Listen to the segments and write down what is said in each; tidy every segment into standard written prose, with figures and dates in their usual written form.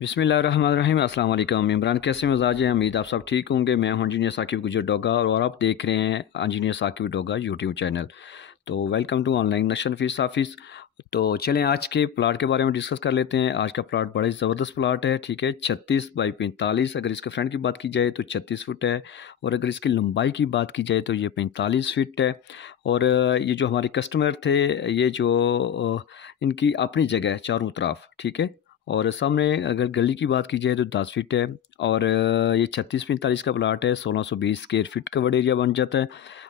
बिस्मिल्लाहिर्रहमानिर्रहीम। अस्सलाम वालेकुम। इमरान कैसे मिजाज हैं? उम्मीद आप सब ठीक होंगे। मैं हूं इंजीनियर साकिब गुजर डोगा और आप देख रहे हैं engineer Saqib Doga YouTube channel. तो वेलकम टू ऑनलाइन नक्शन फीस ऑफिस। तो चलें आज के प्लाट के बारे में डिस्कस कर लेते हैं। आज का प्लाट बड़ा ही ज़बरदस्त प्लाट है, ठीक है। 36 बाई 45, अगर इसके फ्रंट की बात की जाए तो 36 फुट है, और अगर इसकी लंबाई की बात की जाए तो ये 45 फीट है। और ये जो हमारे कस्टमर थे, ये जो इनकी अपनी जगह है चारों तरफ, ठीक है। और सामने अगर गली की बात की जाए तो 10 फीट है। और ये 36-45 का प्लाट है। 1620 स्क्वायर फीट कवर्ड एरिया बन जाता है,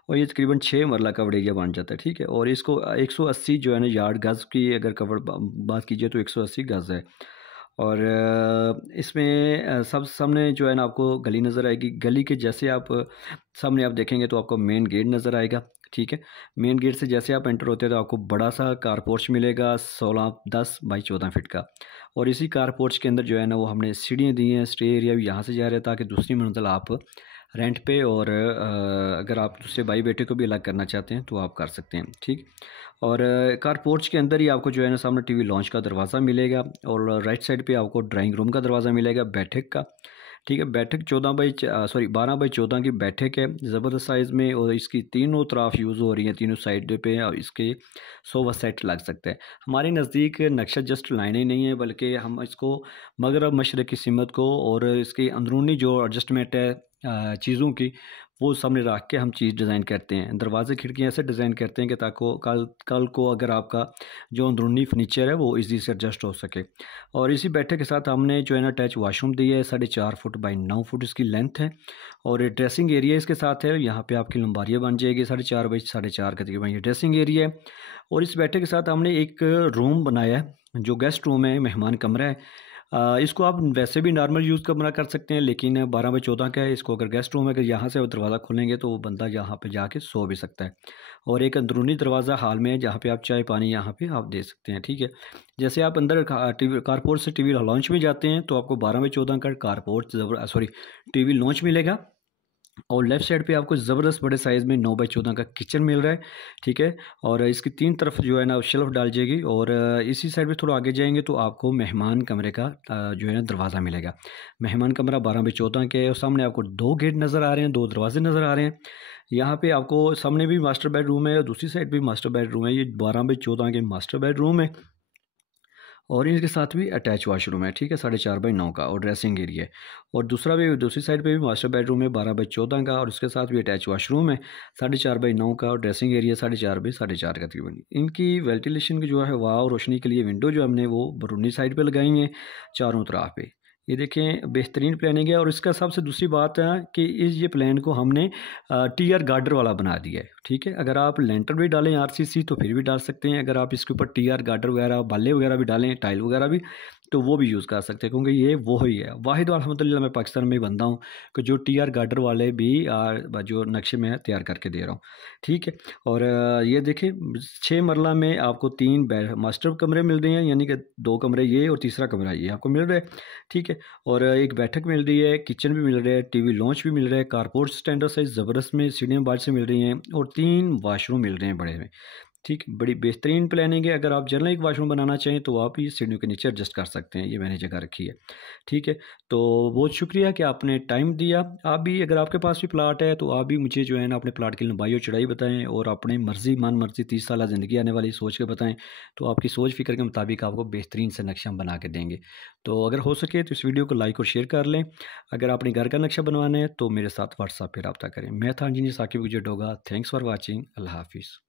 और ये तकरीबन 6 मरला कवर्ड एरिया बन जाता है, ठीक है। और इसको 180 जो है ना यार्ड गज़ की अगर कवर्ड बात कीजिए तो 180 गज़ है। और इसमें सब सामने जो है ना आपको गली नज़र आएगी। गली के जैसे आप सामने आप देखेंगे तो आपको मेन गेट नज़र आएगा, ठीक है। मेन गेट से जैसे आप एंटर होते हैं तो आपको बड़ा सा कार पोर्च मिलेगा 16-10 बाई 14 फीट का। और इसी कार पोर्च के अंदर जो है ना वो हमने सीढ़ियाँ दी हैं। स्टे एरिया भी यहाँ से जा रहा है ताकि दूसरी मंजिल आप रेंट पे, और अगर आप दूसरे भाई बेटे को भी अलग करना चाहते हैं तो आप कर सकते हैं, ठीक। और कार पोर्च के अंदर ही आपको जो है ना सामने टीवी लॉन्च का दरवाज़ा मिलेगा, और राइट साइड पे आपको ड्राइंग रूम का दरवाज़ा मिलेगा बैठक का, ठीक है। बैठक 12 बाई 14 की बैठक है, ज़बरदस्त साइज़ में। और इसकी तीनों तरफ यूज़ हो रही हैं, तीनों साइड पे, और इसके सोफ़ा सेट लग सकते हैं। हमारे नज़दीक नक्शा जस्ट लाइनें नहीं है, बल्कि हम इसको मगरब मशरक़ की सिमत को और इसकी अंदरूनी जो एडजस्टमेंट है चीज़ों की, वो सामने रख के हम चीज़ डिज़ाइन करते हैं। दरवाज़े खिड़कियाँ ऐसे डिज़ाइन करते हैं कि ताकि कल को अगर आपका जो अंदरूनी फर्नीचर है वो इजी से एडजस्ट हो सके। और इसी बैठक के साथ हमने जो है ना अटैच वाशरूम दी है। 4.5 फुट बाई 9 फुट इसकी लेंथ है, और ड्रेसिंग एरिया इसके साथ है। यहाँ पे आपकी लंबारियाँ बन जाएगी 4.5 बाई 4.5 का तकरीबन ये ड्रेसिंग एरिया है। और इस बैठक के साथ हमने एक रूम बनाया है जो गेस्ट रूम है, मेहमान कमरा है। इसको आप वैसे भी नॉर्मल यूज़ कमरा कर सकते हैं, लेकिन 12 बाई 14 का है। इसको अगर गेस्ट रूम है, अगर यहाँ से वो दरवाज़ा खोलेंगे तो वो बंदा यहाँ पे जाके सो भी सकता है। और एक अंदरूनी दरवाज़ा हाल में है जहाँ पे आप चाय पानी यहाँ पे आप दे सकते हैं, ठीक है। जैसे आप अंदर टीवी कारपोर्ट से टीवी लॉन्च में जाते हैं तो आपको 12 बाई 14 का कारपोर्ट टीवी लॉन्च मिलेगा। और लेफ़्ट साइड पे आपको ज़बरदस्त बड़े साइज़ में 9 बाई 14 का किचन मिल रहा है, ठीक है। और इसकी 3 तरफ जो है ना शेल्फ़ डाल जाएगी। और इसी साइड पे थोड़ा आगे जाएंगे तो आपको मेहमान कमरे का जो है ना दरवाज़ा मिलेगा। मेहमान कमरा 12 बाई 14 के है, और सामने आपको 2 गेट नज़र आ रहे हैं, 2 दरवाजे नज़र आ रहे हैं। यहाँ पे आपको सामने भी मास्टर बेडरूम है और दूसरी साइड भी मास्टर बेडरूम है। ये 12 बाई 14 के मास्टर बेडरूम है, और इनके साथ भी अटैच वाशरूम है, ठीक है। 4.5 बाई 9 का, और ड्रेसिंग एरिया है। और दूसरी साइड पे भी मास्टर बेडरूम है 12 बाई 14 का, और उसके साथ भी अटैच वाशरूम है 4.5 बाई 9 का, और ड्रेसिंग एरिया 4.5 बाई 4.5 का तकरीबन। इनकी वेंटिलेशन की जो है वाव रोशनी के लिए विंडो जो हमने वो बरूनी साइड पे लगाई है चारों तरफ पे। ये देखें बेहतरीन प्लानिंग है। और इसका सबसे दूसरी बात है कि ये प्लान को हमने टीआर गार्डर वाला बना दिया है, ठीक है। अगर आप लेंटर भी डालें आरसीसी तो फिर भी डाल सकते हैं। अगर आप इसके ऊपर टीआर गार्डर वगैरह बाले वगैरह भी डालें, टाइल वगैरह भी, तो वो भी यूज़ कर सकते हैं, क्योंकि ये वो ही है वाहिद अल्हम्दुलिल्लाह मैं पाकिस्तान में बंदा हूँ कि जो टीआर गार्डर वाले भी जो नक्शे में तैयार करके दे रहा हूँ, ठीक है। और ये देखें 6 मरला में आपको 3 मास्टर कमरे मिल रहे हैं, यानी कि 2 कमरे ये और तीसरा कमरा ये आपको मिल रहा है, ठीक है। और एक बैठक मिल रही है, किचन भी मिल रहा है, टीवी लॉन्च भी मिल रहा है, कारपोर्ट स्टैंडर्ड साइज ज़बरदस्त में सीढ़ियाँ बाहर से मिल रही हैं, और 3 वाशरूम मिल रहे हैं बड़े में, ठीक। बड़ी बेहतरीन प्लानिंग है। अगर आप जनरल एक वाशरूम बनाना चाहें तो आप ये सीढ़ियों के नीचे एडजस्ट कर सकते हैं, ये मैंने जगह रखी है, ठीक है। तो बहुत शुक्रिया कि आपने टाइम दिया। आप भी अगर आपके पास भी प्लाट है तो आप भी मुझे जो है ना अपने प्लाट की लंबाई और चौड़ाई बताएं, और अपने मन मर्जी 30 साल ज़िंदगी आने वाली सोच के बताएं, तो आपकी सोच फिक्र के मुताबिक आपको बेहतरीन से नक्शा हम बना के देंगे। तो अगर हो सके तो इस वीडियो को लाइक और शेयर कर लें। अगर आपने घर का नक्शा बनवाना है तो मेरे साथ व्हाट्सएप पर रब्ता करें। मैं था engineer Saqib Gujjar Doga. Thanks for watching. अल्लाह हाफिज़।